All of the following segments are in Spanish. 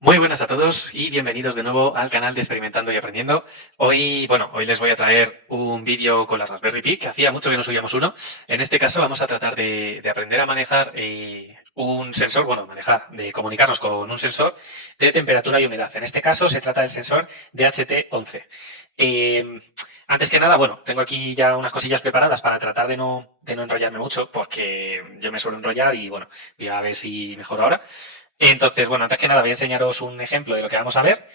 Muy buenas a todos y bienvenidos de nuevo al canal de Experimentando y Aprendiendo. Hoy les voy a traer un vídeo con la Raspberry Pi, que hacía mucho que no subíamos uno. En este caso vamos a tratar de aprender a manejar un sensor, de comunicarnos con un sensor de temperatura y humedad. En este caso se trata del sensor DHT11. Antes que nada, tengo aquí ya unas cosillas preparadas para tratar de no enrollarme mucho, porque yo me suelo enrollar y voy a ver si mejoro ahora. Entonces, antes que nada voy a enseñaros un ejemplo de lo que vamos a ver.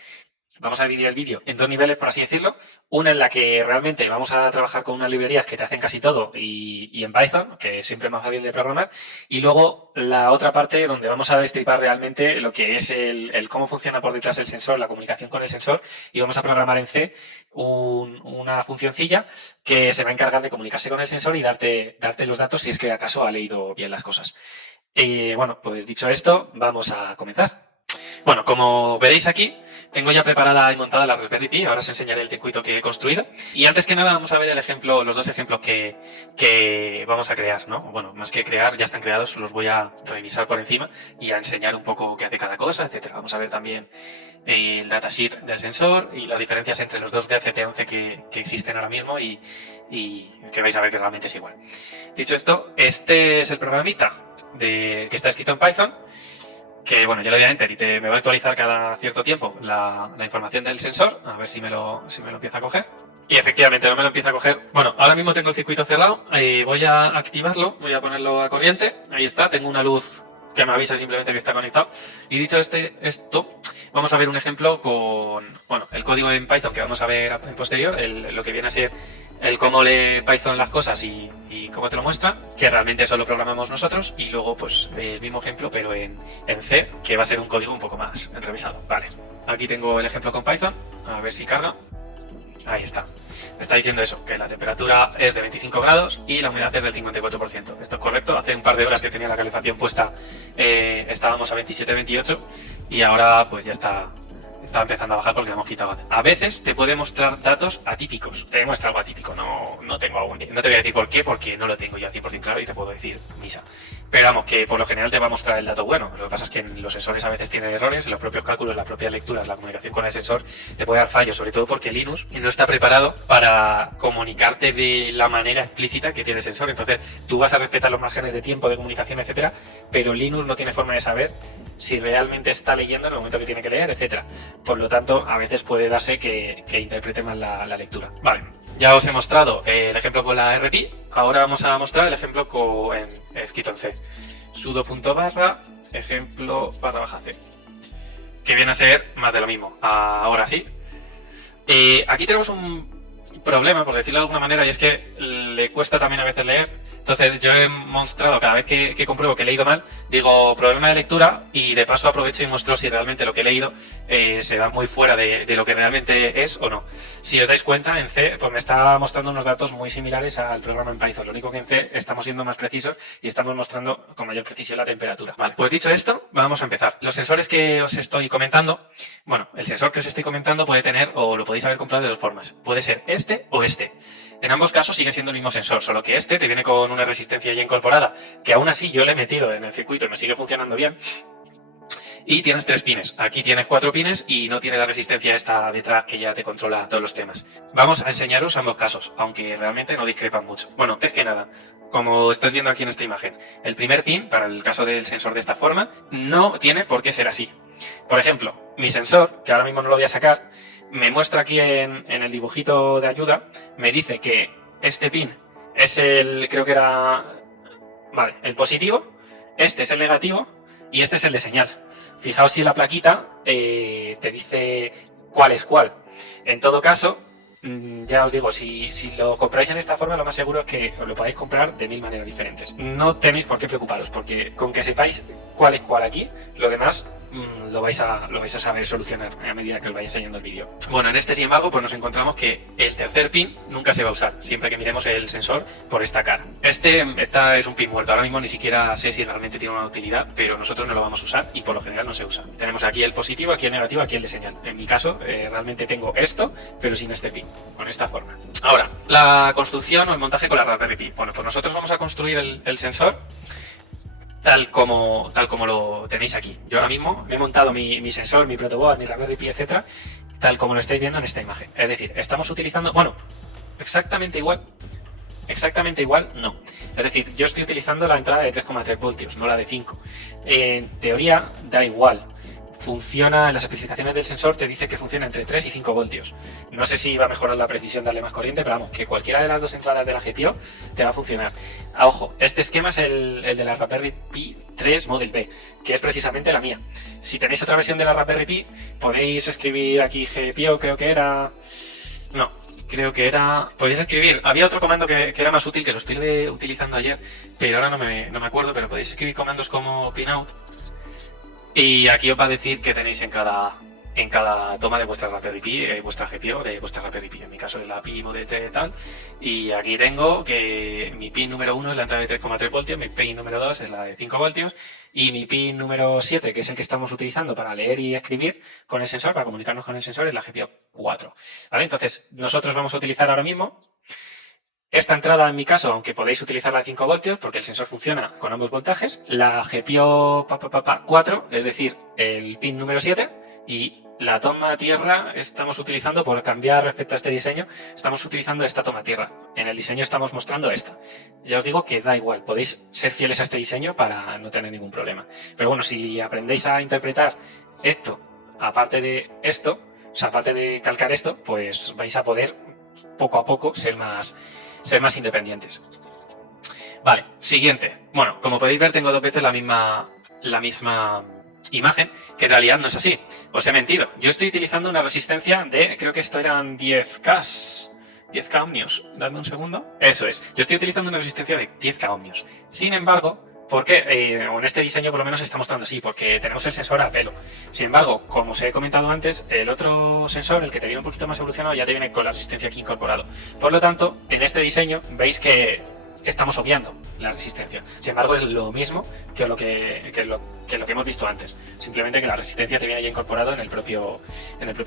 Vamos a dividir el vídeo en dos niveles, por así decirlo. Una en la que realmente vamos a trabajar con unas librerías que te hacen casi todo y en Python, que es siempre más fácil de programar. Y luego la otra parte donde vamos a destripar realmente lo que es el cómo funciona por detrás el sensor, la comunicación con el sensor. Y vamos a programar en C una funcioncilla que se va a encargar de comunicarse con el sensor y darte los datos si es que acaso ha leído bien las cosas. Pues dicho esto, vamos a comenzar. Como veréis aquí, tengo ya preparada y montada la Raspberry Pi. Ahora os enseñaré el circuito que he construido. Y antes que nada vamos a ver los dos ejemplos que vamos a crear, ¿no? Más que crear, ya están creados, los voy a revisar por encima y a enseñar un poco qué hace cada cosa, etcétera. Vamos a ver también el datasheet del sensor y las diferencias entre los dos DHT11 que existen ahora mismo y que vais a ver que realmente es igual. Dicho esto, este es el programita que está escrito en Python, que yo le doy a Enter y me va a actualizar cada cierto tiempo la información del sensor, a ver si me lo empieza a coger. Y efectivamente no me lo empieza a coger. Ahora mismo tengo el circuito cerrado, voy a activarlo, voy a ponerlo a corriente, ahí está, tengo una luz que me avisa simplemente que está conectado. Y dicho esto, vamos a ver un ejemplo con el código en Python que vamos a ver en posterior, lo que viene a ser el cómo lee Python las cosas y cómo te lo muestra, que realmente eso lo programamos nosotros, y luego pues el mismo ejemplo pero en C, que va a ser un código un poco más revisado. Vale, aquí tengo el ejemplo con Python, a ver si carga. Ahí está. Está diciendo eso, que la temperatura es de 25 grados y la humedad es del 54%. Esto es correcto. Hace un par de horas que tenía la calefacción puesta, estábamos a 27-28 y ahora pues ya está empezando a bajar porque la hemos quitado. A veces te puede mostrar datos atípicos. Te muestra algo atípico. No tengo algún. No te voy a decir por qué, porque no lo tengo yo al 100% claro y te puedo decir misa. Pero vamos, que por lo general te va a mostrar el dato bueno. Lo que pasa es que los sensores a veces tienen errores, en los propios cálculos, las propias lecturas, la comunicación con el sensor te puede dar fallos, sobre todo porque Linux no está preparado para comunicarte de la manera explícita que tiene el sensor. Entonces tú vas a respetar los márgenes de tiempo, de comunicación, etcétera, pero Linux no tiene forma de saber si realmente está leyendo en el momento que tiene que leer, etcétera. Por lo tanto, a veces puede darse que interprete mal la lectura. Vale, ya os he mostrado el ejemplo con la RPi, ahora vamos a mostrar el ejemplo escrito en C. sudo.barra ejemplo /c, que viene a ser más de lo mismo. Ahora sí. Aquí tenemos un problema, por decirlo de alguna manera, y es que le cuesta también a veces leer. Entonces yo he mostrado, cada vez que compruebo que he leído mal, digo problema de lectura y de paso aprovecho y muestro si realmente lo que he leído se va muy fuera de lo que realmente es o no. Si os dais cuenta, en C pues me está mostrando unos datos muy similares al programa en Python. Lo único que en C estamos siendo más precisos y estamos mostrando con mayor precisión la temperatura. Vale, pues dicho esto, vamos a empezar. Los sensores que os estoy comentando, el sensor que os estoy comentando puede tener, o lo podéis haber comprado de dos formas. Puede ser este o este. En ambos casos sigue siendo el mismo sensor, solo que este te viene con una resistencia ya incorporada, que aún así yo le he metido en el circuito y me sigue funcionando bien. Y tienes 3 pines. Aquí tienes 4 pines y no tiene la resistencia esta detrás que ya te controla todos los temas. Vamos a enseñaros ambos casos, aunque realmente no discrepan mucho. Antes que nada, como estás viendo aquí en esta imagen, el primer pin, para el caso del sensor de esta forma, no tiene por qué ser así. Por ejemplo, mi sensor, que ahora mismo no lo voy a sacar, me muestra aquí en el dibujito de ayuda, me dice que este pin es creo que era, el positivo, este es el negativo y este es el de señal. Fijaos si en la plaquita te dice cuál es cuál. En todo caso, ya os digo, si lo compráis en esta forma, lo más seguro es que os lo podáis comprar de 1000 maneras diferentes. No tenéis por qué preocuparos, porque con que sepáis cuál es cuál aquí. Lo demás lo vais a saber solucionar a medida que os vaya enseñando el vídeo. Bueno, en este, sin embargo, pues nos encontramos que el tercer pin nunca se va a usar, siempre que miremos el sensor por esta cara. Esta es un pin muerto, ahora mismo ni siquiera sé si realmente tiene una utilidad, pero nosotros no lo vamos a usar y por lo general no se usa. Tenemos aquí el positivo, aquí el negativo, aquí el de señal. En mi caso, realmente tengo esto, pero sin este pin, con esta forma. Ahora, la construcción o el montaje con la Raspberry Pi. Bueno, pues nosotros vamos a construir el sensor tal como lo tenéis aquí. Yo ahora mismo he montado mi sensor, mi protoboard, mi Raspberry Pi, etcétera, tal como lo estáis viendo en esta imagen. Es decir, estamos utilizando, bueno, exactamente igual no. Es decir, yo estoy utilizando la entrada de 3,3 voltios, no la de 5. En teoría da igual. Funciona, en las especificaciones del sensor te dice que funciona entre 3 y 5 voltios. No sé si va a mejorar la precisión darle más corriente, pero vamos, que cualquiera de las dos entradas de la GPIO te va a funcionar. Ojo, este esquema es el de la Raspberry Pi 3 Model B, que es precisamente la mía. Si tenéis otra versión de la Raspberry Pi, podéis escribir aquí GPIO, creo que era... No, creo que era... Podéis escribir... Había otro comando que era más útil, que lo estuve utilizando ayer, pero ahora no me acuerdo, pero podéis escribir comandos como pinout. Y aquí os va a decir que tenéis en cada toma de vuestra Raspberry Pi, vuestra GPIO de vuestra Raspberry Pi. En mi caso es la Pi Model 3 y tal. Y aquí tengo que mi pin número 1 es la entrada de 3,3 voltios, mi pin número 2 es la de 5 voltios y mi pin número 7, que es el que estamos utilizando para leer y escribir con el sensor, para comunicarnos con el sensor, es la GPIO 4. ¿Vale? Entonces, nosotros vamos a utilizar ahora mismo esta entrada, en mi caso, aunque podéis utilizar la de 5 voltios, porque el sensor funciona con ambos voltajes, la GPIO 4, es decir, el pin número 7, y la toma tierra estamos utilizando, por cambiar respecto a este diseño, estamos utilizando esta toma tierra. En el diseño estamos mostrando esta. Ya os digo que da igual, podéis ser fieles a este diseño para no tener ningún problema. Pero bueno, si aprendéis a interpretar esto, aparte de esto, o sea, aparte de calcar esto, pues vais a poder poco a poco ser más independientes. Vale, siguiente. Bueno, como podéis ver, tengo dos veces la misma imagen, que en realidad no es así. Os he mentido. Yo estoy utilizando una resistencia de, creo que esto eran 10K ohmios. Dadme un segundo. Eso es. Yo estoy utilizando una resistencia de 10K ohmios. Sin embargo, ¿por qué? En este diseño por lo menos está mostrando así, porque tenemos el sensor a pelo. Sin embargo, como os he comentado antes, el otro sensor, el que te viene un poquito más evolucionado, ya te viene con la resistencia aquí incorporado. Por lo tanto, en este diseño veis que estamos obviando la resistencia. Sin embargo, es lo mismo que lo que hemos visto antes. Simplemente que la resistencia te viene ya incorporado en el propio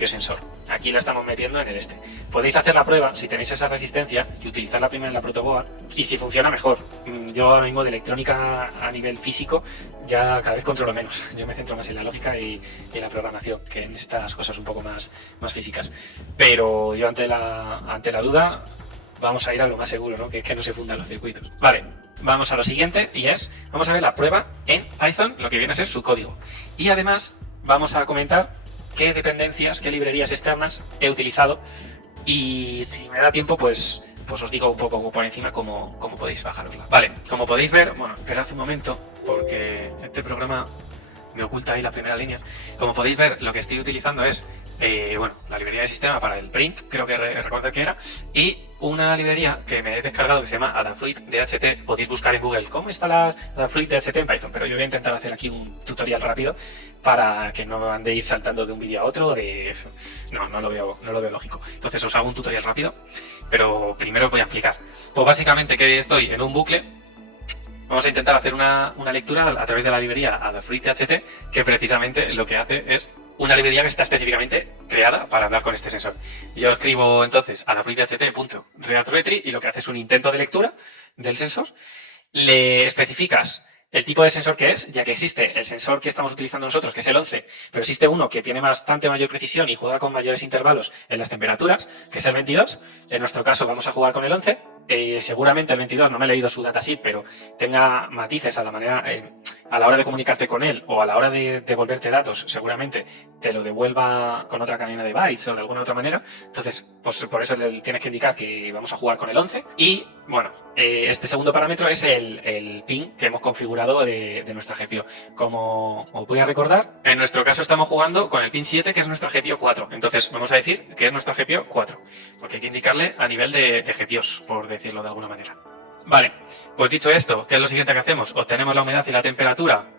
sensor. Aquí la estamos metiendo en el este. Podéis hacer la prueba si tenéis esa resistencia y utilizarla primero en la protoboard, y si funciona mejor. Yo ahora mismo de electrónica a nivel físico ya cada vez controlo menos. Yo me centro más en la lógica y la programación, que en estas cosas un poco más físicas. Pero yo ante la duda vamos a ir a lo más seguro, ¿no? Que es que no se fundan los circuitos. Vale, vamos a lo siguiente y vamos a ver la prueba en Python, lo que viene a ser su código. Y además vamos a comentar qué dependencias, qué librerías externas he utilizado, y si me da tiempo, pues os digo un poco por encima cómo podéis bajarosla. Vale, como podéis ver, bueno, esperad un momento, porque este programa me oculta ahí la primera línea. Como podéis ver, lo que estoy utilizando es la librería de sistema para el print, creo que recuerdo que era, y una librería que me he descargado que se llama Adafruit DHT. Podéis buscar en Google cómo instalar Adafruit DHT en Python, pero yo voy a intentar hacer aquí un tutorial rápido para que no andéis saltando de un vídeo a otro. No lo veo lógico. Entonces os hago un tutorial rápido, pero primero os voy a explicar. Pues básicamente que estoy en un bucle. Vamos a intentar hacer una lectura a través de la librería Adafruit DHT, que precisamente lo que hace es una librería que está específicamente creada para hablar con este sensor. Yo escribo entonces adafruitdht.readretry y lo que hace es un intento de lectura del sensor. Le especificas el tipo de sensor que es, ya que existe el sensor que estamos utilizando nosotros, que es el 11, pero existe uno que tiene bastante mayor precisión y juega con mayores intervalos en las temperaturas, que es el 22. En nuestro caso vamos a jugar con el 11. Seguramente el 22, no me he leído su datasheet, pero tenga matices a la manera, a la hora de comunicarte con él o a la hora de devolverte datos, seguramente te lo devuelva con otra cadena de bytes o de alguna otra manera. Entonces, pues por eso le tienes que indicar que vamos a jugar con el 11. Y bueno, este segundo parámetro es el pin que hemos configurado de nuestra GPIO. Como os voy a recordar, en nuestro caso estamos jugando con el pin 7, que es nuestra GPIO 4. Entonces vamos a decir que es nuestra GPIO 4, porque hay que indicarle a nivel de GPIOs, por decirlo de alguna manera. Vale, pues dicho esto, ¿qué es lo siguiente que hacemos? Obtenemos la humedad y la temperatura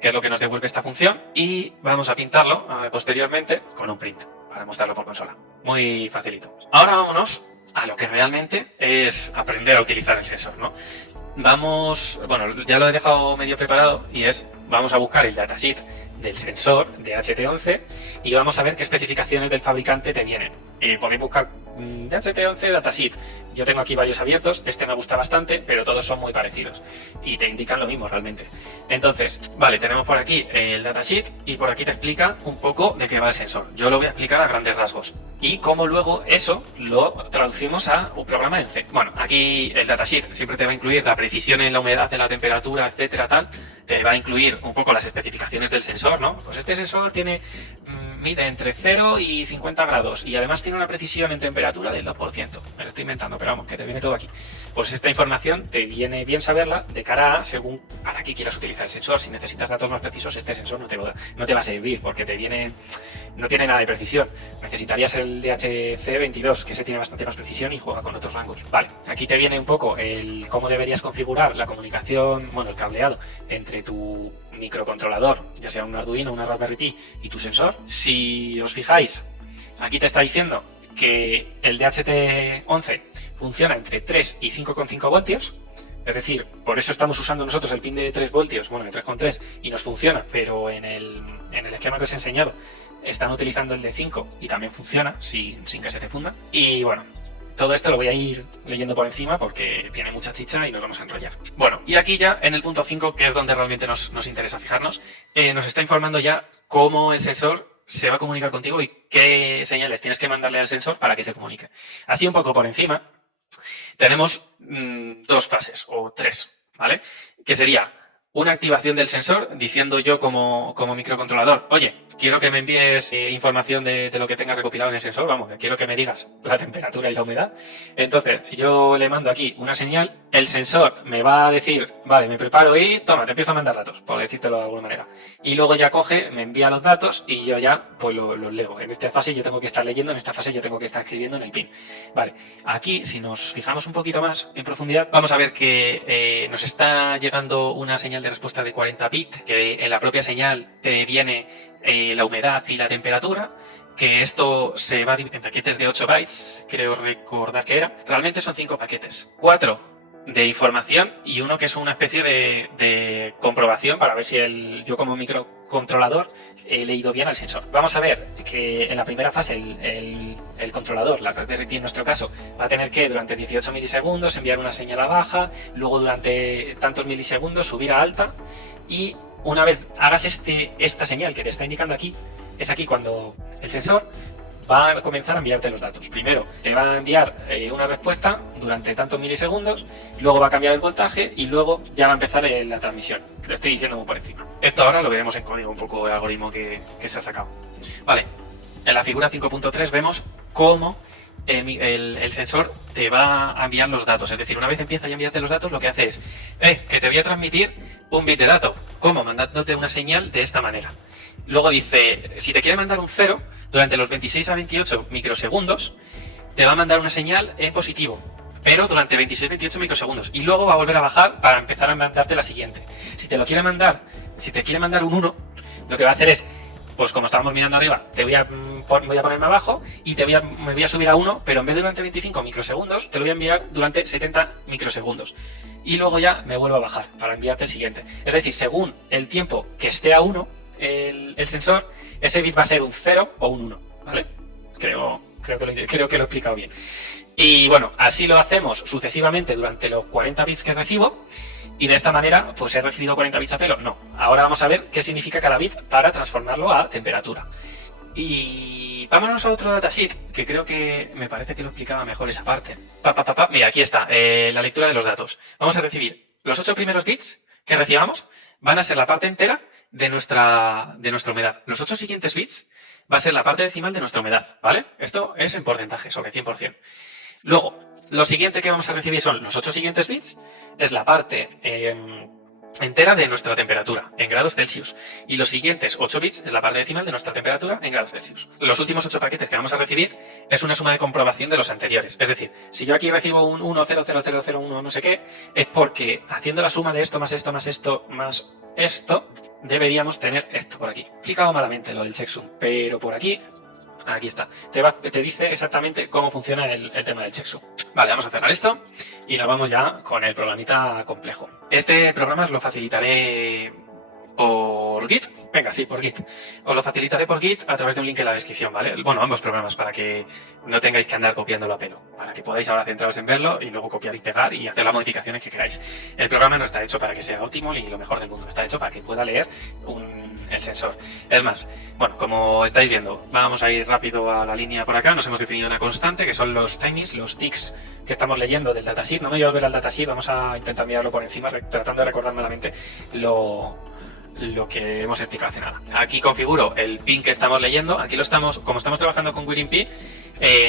qué es lo que nos devuelve esta función y vamos a pintarlo posteriormente con un print para mostrarlo por consola. Muy facilito. Ahora vámonos a lo que realmente es aprender a utilizar el sensor, ¿no? Bueno, ya lo he dejado medio preparado y vamos a buscar el datasheet del sensor de HT11 y vamos a ver qué especificaciones del fabricante te vienen. Podéis buscar de HT11 datasheet. Yo tengo aquí varios abiertos, este me gusta bastante, pero todos son muy parecidos y te indican lo mismo realmente. Entonces, vale, tenemos por aquí el datasheet y por aquí te explica un poco de qué va el sensor. Yo lo voy a explicar a grandes rasgos y cómo luego eso lo traducimos a un programa en C. Bueno, aquí el datasheet siempre te va a incluir la precisión en la humedad, de la temperatura, etcétera, tal. Te va a incluir un poco las especificaciones del sensor, ¿no? Pues este sensor mide entre 0 y 50 grados y además tiene una precisión en temperatura del 2%. Me lo estoy inventando, pero vamos, que te viene todo aquí. Pues esta información te viene bien saberla de cara a según para qué quieras utilizar el sensor. Si necesitas datos más precisos, este sensor no te va a servir porque no tiene nada de precisión. Necesitarías el DHC22, que ese tiene bastante más precisión y juega con otros rangos. Vale, aquí te viene un poco el cómo deberías configurar la comunicación, bueno, el cableado entre tu microcontrolador, ya sea un Arduino, una Raspberry Pi y tu sensor. Si os fijáis, aquí te está diciendo que el DHT11 funciona entre 3 y 5,5 voltios, es decir, por eso estamos usando nosotros el pin de 3 voltios, bueno, de 3,3 y nos funciona, pero en el esquema que os he enseñado están utilizando el de 5 y también funciona sin que se te funda. Y bueno, todo esto lo voy a ir leyendo por encima porque tiene mucha chicha y nos vamos a enrollar. Bueno, y aquí ya en el punto 5, que es donde realmente nos interesa fijarnos, nos está informando ya cómo el sensor se va a comunicar contigo y qué señales tienes que mandarle al sensor para que se comunique. Así un poco por encima, tenemos dos fases o tres, ¿vale? Que sería una activación del sensor diciendo yo como microcontrolador, oye, quiero que me envíes información de lo que tengas recopilado en el sensor, vamos, quiero que me digas la temperatura y la humedad. Entonces yo le mando aquí una señal, el sensor me va a decir, vale, me preparo y toma, te empiezo a mandar datos, por decírtelo de alguna manera. Y luego ya coge, me envía los datos y yo ya pues los leo. En esta fase yo tengo que estar leyendo, en esta fase yo tengo que estar escribiendo en el pin. Vale, aquí si nos fijamos un poquito más en profundidad, vamos a ver que nos está llegando una señal de respuesta de 40 bits, que en la propia señal te viene la humedad y la temperatura, que esto se va en paquetes de 8 bytes, creo recordar que era. Realmente son 5 paquetes. 4 de información y uno que es una especie de comprobación para ver si yo como microcontrolador he leído bien al sensor. Vamos a ver que en la primera fase el controlador, la Raspberry Pi en nuestro caso, va a tener que durante 18 milisegundos enviar una señal a baja, luego durante tantos milisegundos subir a alta y una vez hagas esta señal que te está indicando aquí, es aquí cuando el sensor va a comenzar a enviarte los datos. Primero te va a enviar una respuesta durante tantos milisegundos, luego va a cambiar el voltaje y luego ya va a empezar la transmisión. Lo estoy diciendo muy por encima. Esto ahora lo veremos en código, un poco el algoritmo que se ha sacado. Vale, en la figura 5.3 vemos cómo el sensor te va a enviar los datos. Es decir, una vez empieza a enviarte los datos, lo que hace es que te voy a transmitir un bit de dato. ¿Cómo? Mandándote una señal de esta manera. Luego dice, si te quiere mandar un 0, durante los 26 a 28 microsegundos, te va a mandar una señal en positivo, pero durante 26-28 microsegundos. Y luego va a volver a bajar para empezar a mandarte la siguiente. Si te quiere mandar un 1, lo que va a hacer es, pues como estábamos mirando arriba, voy a ponerme abajo y me voy a subir a 1, pero en vez de durante 25 microsegundos, te lo voy a enviar durante 70 microsegundos. Y luego ya me vuelvo a bajar para enviarte el siguiente. Es decir, según el tiempo que esté a 1, el sensor, ese bit va a ser un 0 o un 1, ¿vale? Creo que lo he explicado bien. Y bueno, así lo hacemos sucesivamente durante los 40 bits que recibo. Y de esta manera, pues he recibido 40 bits a pelo. No. Ahora vamos a ver qué significa cada bit para transformarlo a temperatura. Y vámonos a otro datasheet, que creo que me parece que lo explicaba mejor esa parte. Mira, aquí está, la lectura de los datos. Vamos a recibir los 8 primeros bits que recibamos, van a ser la parte entera de nuestra humedad. Los 8 siguientes bits va a ser la parte decimal de nuestra humedad, ¿vale? Esto es en porcentaje, sobre 100%. Luego, lo siguiente que vamos a recibir son los 8 siguientes bits, es la parte entera de nuestra temperatura en grados Celsius. Y los siguientes 8 bits es la parte decimal de nuestra temperatura en grados Celsius. Los últimos 8 paquetes que vamos a recibir es una suma de comprobación de los anteriores. Es decir, si yo aquí recibo un 1,00001 no sé qué, es porque haciendo la suma de esto más esto más esto más esto, deberíamos tener esto por aquí. Explicado malamente lo del checksum, pero por aquí... Aquí está. Te dice exactamente cómo funciona el tema del checksum. Vale, vamos a cerrar esto y nos vamos ya con el programita complejo. Este programa os lo facilitaré por Git. Venga, sí, por Git. Os lo facilitaré por Git a través de un link en la descripción, ¿vale? Bueno, ambos programas, para que no tengáis que andar copiándolo a pelo. Para que podáis ahora centraros en verlo y luego copiar y pegar y hacer las modificaciones que queráis. El programa no está hecho para que sea óptimo y lo mejor del mundo. Está hecho para que pueda leer el sensor. Es más, bueno, como estáis viendo, vamos a ir rápido a la línea por acá. Nos hemos definido una constante que son los timings, los ticks que estamos leyendo del datasheet. No me voy a volver al datasheet, vamos a intentar mirarlo por encima, tratando de recordarme la mente lo que hemos explicado hace nada. Aquí configuro el pin que estamos leyendo. Aquí lo estamos, como estamos trabajando con WinPi,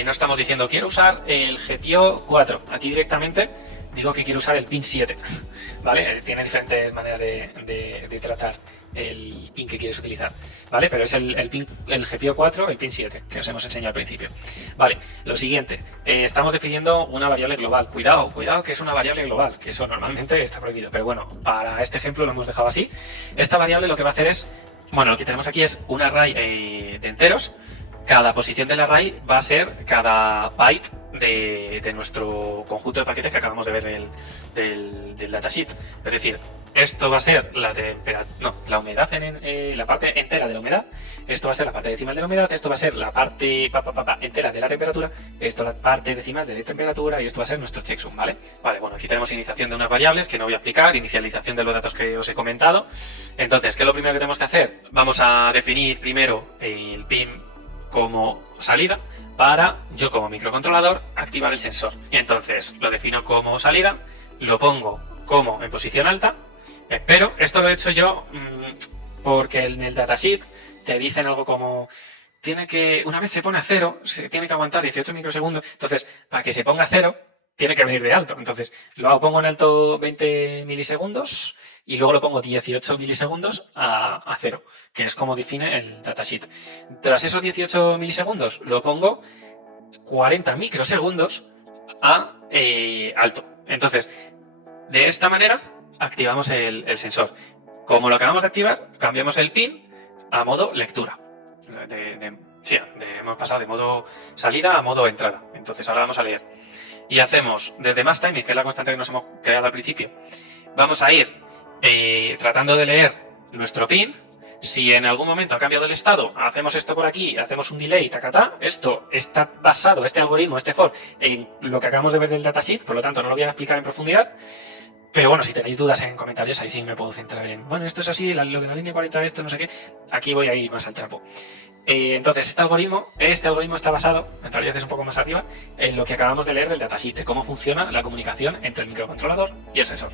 no estamos diciendo quiero usar el GPIO 4. Aquí directamente digo que quiero usar el pin 7. ¿Vale? Tiene diferentes maneras de tratar el pin que quieres utilizar, ¿vale? Pero es el GPIO 4, el pin 7, que os hemos enseñado al principio. Vale, lo siguiente, estamos definiendo una variable global. Cuidado que es una variable global, que eso normalmente está prohibido, pero bueno, para este ejemplo lo hemos dejado así. Esta variable lo que va a hacer es, bueno, lo que tenemos aquí es un array de enteros. Cada posición del array va a ser cada byte de nuestro conjunto de paquetes que acabamos de ver del datasheet. Es decir, esto va a ser la humedad en la parte entera de la humedad, esto va a ser la parte decimal de la humedad, esto va a ser la parte entera de la temperatura, esto la parte decimal de la temperatura y esto va a ser nuestro checksum, ¿vale? Vale, bueno, aquí tenemos iniciación de unas variables que no voy a aplicar, inicialización de los datos que os he comentado. Entonces, ¿qué es lo primero que tenemos que hacer? Vamos a definir primero el pin como salida para yo como microcontrolador activar el sensor. Y entonces lo defino como salida, lo pongo como en posición alta. Pero esto lo he hecho yo porque en el datasheet te dicen algo como una vez se pone a 0, se tiene que aguantar 18 microsegundos. Entonces, para que se ponga a 0, tiene que venir de alto. Entonces, lo pongo en alto 20 milisegundos y luego lo pongo 18 milisegundos a 0, que es como define el datasheet. Tras esos 18 milisegundos, lo pongo 40 microsegundos a alto. Entonces, de esta manera activamos el sensor. Como lo acabamos de activar, cambiamos el pin a modo lectura. Hemos pasado de modo salida a modo entrada. Entonces ahora vamos a leer. Y hacemos desde mass timing, que es la constante que nos hemos creado al principio. Vamos a ir tratando de leer nuestro pin. Si en algún momento ha cambiado el estado, hacemos esto por aquí, hacemos un delay, tacatá. Esto está basado, este algoritmo, este for, en lo que acabamos de ver del datasheet, por lo tanto no lo voy a explicar en profundidad. Pero bueno, si tenéis dudas en comentarios, ahí sí me puedo centrar en, bueno, esto es así, lo de la línea 40, esto, no sé qué. Aquí voy a ir más al trapo. Entonces, este algoritmo está basado, en realidad es un poco más arriba, en lo que acabamos de leer del datasheet, de cómo funciona la comunicación entre el microcontrolador y el sensor.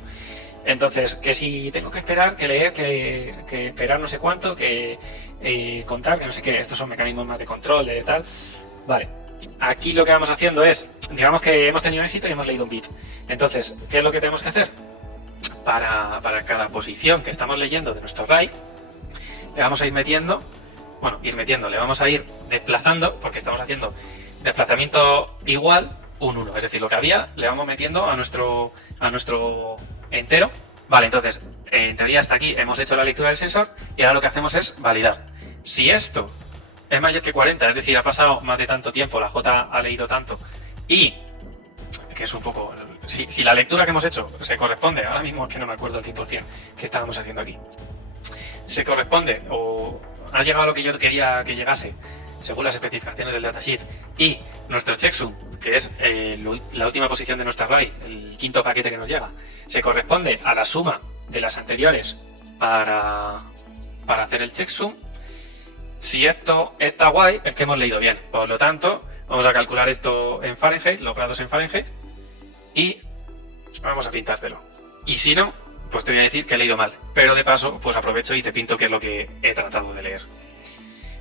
Entonces, que si tengo que esperar, que leer, que esperar no sé cuánto, que contar, que no sé qué, estos son mecanismos más de control, de tal. Vale. Aquí lo que vamos haciendo es, digamos que hemos tenido éxito y hemos leído un bit. Entonces, ¿qué es lo que tenemos que hacer? Para cada posición que estamos leyendo de nuestro array, le vamos a ir metiendo, le vamos a ir desplazando, porque estamos haciendo desplazamiento igual, un 1. Es decir, lo que había, le vamos metiendo a nuestro entero. Vale, entonces, en teoría hasta aquí hemos hecho la lectura del sensor y ahora lo que hacemos es validar. Si esto es mayor que 40, es decir, ha pasado más de tanto tiempo, la J ha leído tanto, y que es un poco... Si la lectura que hemos hecho se corresponde, ahora mismo es que no me acuerdo al 100% que estábamos haciendo aquí, se corresponde o ha llegado a lo que yo quería que llegase, según las especificaciones del datasheet, y nuestro checksum, que es la última posición de nuestro array, el quinto paquete que nos llega, se corresponde a la suma de las anteriores para hacer el checksum. Si esto está guay, es que hemos leído bien. Por lo tanto, vamos a calcular esto en Fahrenheit, los grados en Fahrenheit, y vamos a pintártelo. Y si no, pues te voy a decir que he leído mal. Pero de paso, pues aprovecho y te pinto qué es lo que he tratado de leer.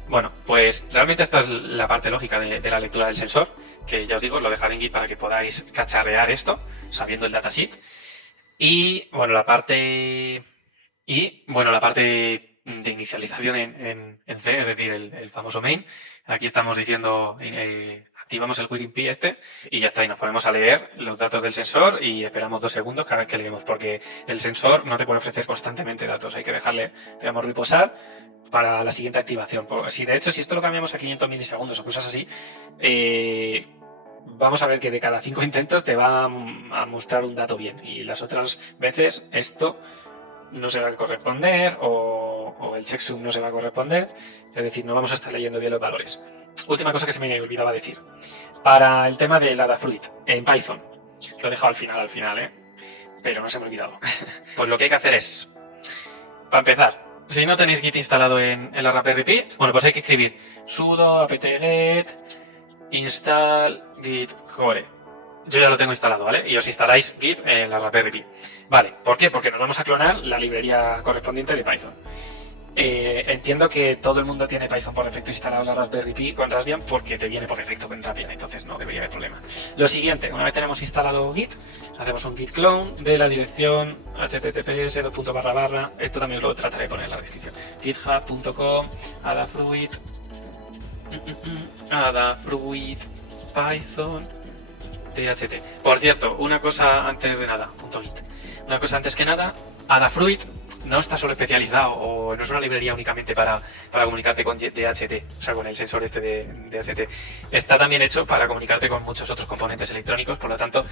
Bueno, pues realmente esta es la parte lógica de la lectura del sensor, que ya os digo, lo dejaré en Git para que podáis cacharrear esto, sabiendo el datasheet. Y bueno, la parte Y bueno, la parte de inicialización en C, es decir, el famoso main. Aquí estamos diciendo, activamos el WinIP y ya está. Y nos ponemos a leer los datos del sensor y esperamos 2 segundos cada vez que leemos, porque el sensor no te puede ofrecer constantemente datos. Hay que dejarle, digamos, reposar para la siguiente activación. De hecho, si esto lo cambiamos a 500 milisegundos o cosas así, vamos a ver que de cada 5 intentos te va a mostrar un dato bien. Y las otras veces esto no se va a corresponder o el checksum no se va a corresponder, es decir, no vamos a estar leyendo bien los valores. Última cosa que se me olvidaba decir. Para el tema del Adafruit en Python, lo he dejado al final, pero no se me ha olvidado. Pues lo que hay que hacer es, para empezar, si no tenéis Git instalado en la Raspberry Pi, bueno, pues hay que escribir sudo apt-get install git core. Yo ya lo tengo instalado, ¿vale? Y os instaláis Git en la Raspberry Pi. Vale, ¿por qué? Porque nos vamos a clonar la librería correspondiente de Python. Entiendo que todo el mundo tiene Python por defecto instalado en la Raspberry Pi con Raspbian porque te viene por defecto con Raspbian, entonces no debería haber problema. Lo siguiente, una vez tenemos instalado Git, hacemos un git clone de la dirección https // esto también lo trataré de poner en la descripción, github.com adafruit python tht. Por cierto, una cosa antes de nada, .git. Una cosa antes que nada, Adafruit no está solo especializado o no es una librería únicamente para comunicarte con DHT, o sea, con el sensor este de DHT. Está también hecho para comunicarte con muchos otros componentes electrónicos, por lo tanto,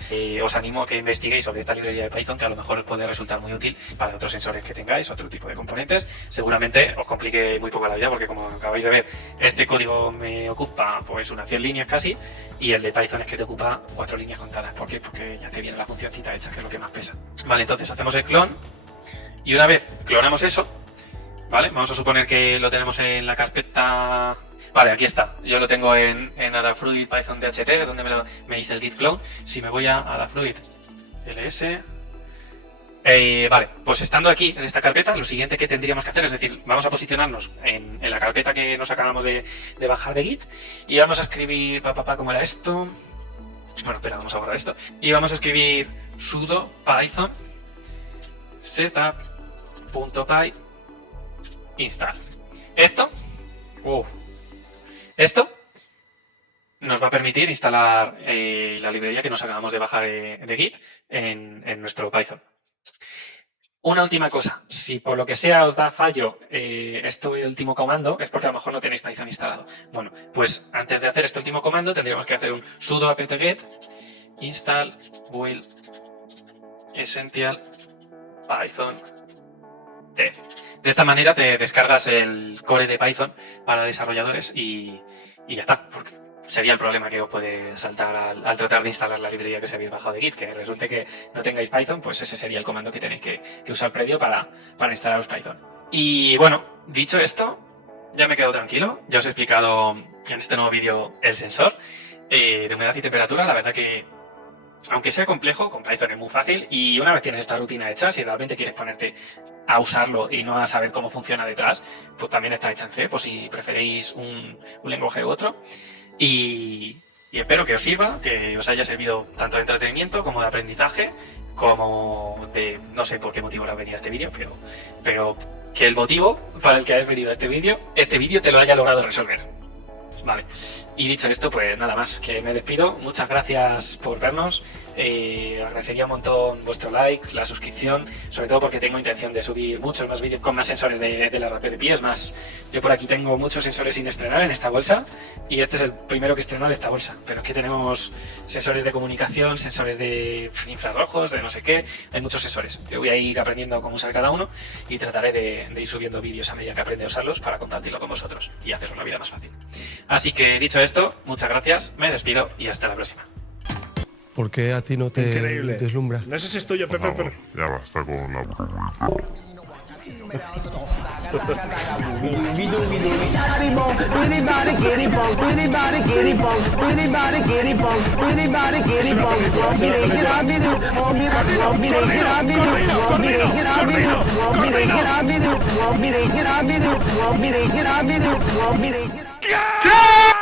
os animo a que investiguéis sobre esta librería de Python, que a lo mejor os puede resultar muy útil para otros sensores que tengáis, otro tipo de componentes. Seguramente os complique muy poco la vida, porque como acabáis de ver, este código me ocupa pues unas 100 líneas casi, y el de Python es que te ocupa 4 líneas contadas. ¿Por qué? Porque ya te viene la funcioncita hecha, que es lo que más pesa. Vale, entonces hacemos el clon. Y una vez clonamos eso, ¿vale? Vamos a suponer que lo tenemos en la carpeta... Vale, aquí está. Yo lo tengo en Adafruit Python DHT, que es donde me dice el git clone. Si me voy a Adafruit ls... vale, pues estando aquí en esta carpeta, lo siguiente que tendríamos que hacer es decir, vamos a posicionarnos en la carpeta que nos acabamos de bajar de Git y vamos a escribir, ¿cómo era esto? Bueno, espera, vamos a borrar esto. Y vamos a escribir sudo python setup.py install. Esto nos va a permitir instalar la librería que nos acabamos de bajar de Git en nuestro Python. Una última cosa, si por lo que sea os da fallo este último comando, es porque a lo mejor no tenéis Python instalado. Bueno, pues antes de hacer este último comando tendríamos que hacer un sudo apt-get install build essential Python dev. De esta manera te descargas el core de Python para desarrolladores y ya está, porque sería el problema que os puede saltar al tratar de instalar la librería que se habéis bajado de Git, que resulte que no tengáis Python, pues ese sería el comando que tenéis que usar previo para instalaros Python. Y bueno, dicho esto, ya me quedo tranquilo, ya os he explicado en este nuevo vídeo el sensor de humedad y temperatura. La verdad que, aunque sea complejo, con Python es muy fácil, y una vez tienes esta rutina hecha, si realmente quieres ponerte a usarlo y no a saber cómo funciona detrás, pues también está hecha en C, por si preferéis un lenguaje u otro. Y espero que os sirva, que os haya servido tanto de entretenimiento como de aprendizaje, como de... no sé por qué motivo ahora venía este vídeo, pero que el motivo para el que hayas venido a este vídeo te lo haya logrado resolver. Vale, y dicho esto, pues nada más, que me despido. Muchas gracias por vernos. Agradecería un montón vuestro like, la suscripción, sobre todo porque tengo intención de subir muchos más vídeos con más sensores de la Raspberry Pi. Es más, yo por aquí tengo muchos sensores sin estrenar en esta bolsa y este es el primero que estreno de esta bolsa. Pero es que tenemos sensores de comunicación, sensores de infrarrojos, de no sé qué, hay muchos sensores. Yo voy a ir aprendiendo cómo usar cada uno y trataré de ir subiendo vídeos a medida que aprenda a usarlos para compartirlo con vosotros y haceros la vida más fácil. Así que dicho esto, muchas gracias, me despido y hasta la próxima. ¿Por qué a ti no te deslumbra? No sé esto yo, Pepe, pero... Ya basta con la... ¿Qué?